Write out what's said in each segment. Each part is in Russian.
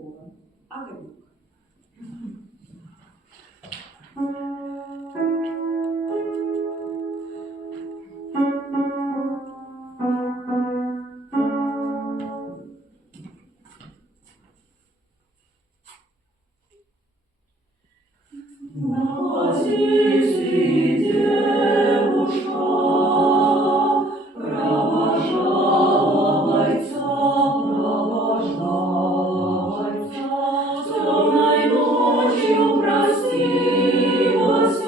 Мужского. Огонек. На лестнице девушка провожала бойца, темной ночью простилась,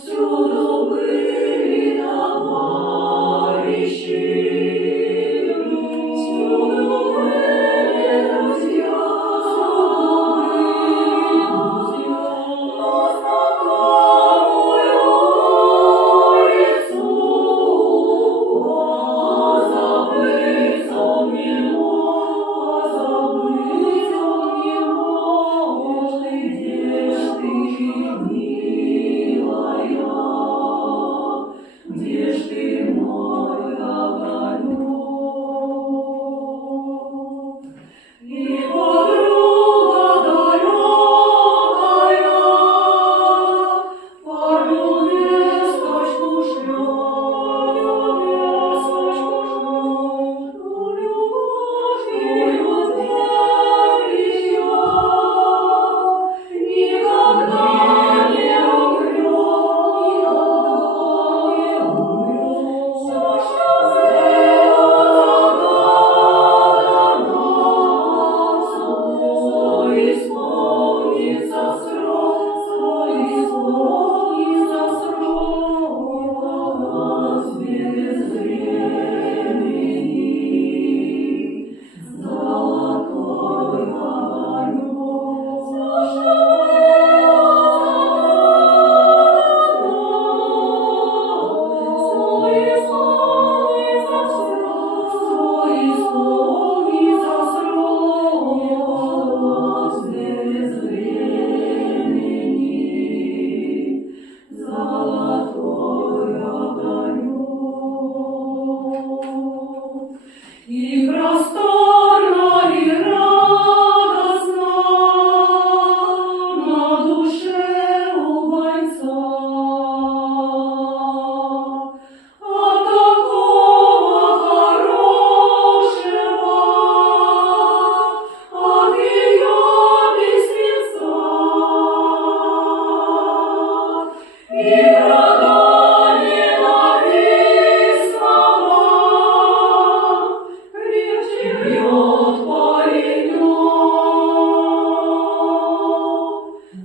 всюду были товарищи, всюду были друзья, но знакомую улицу позабыть он не мог, где ж ты, милая, где ж ты, мой огонек? И подруга далекая пару весточку шлет, но любовь ее никогда не умрет. Все, что загадано, все исполнится срок, без времени, золотой и просторно, и радостно на душе у бойца. От такого хорошего, от ее письмеца. И врага ненавистного крепче бьет паренек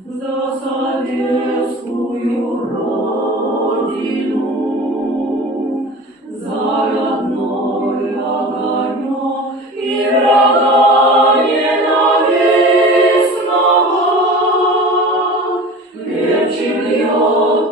за советскую родину, за родной огонек. И врага ненавистного крепче бьет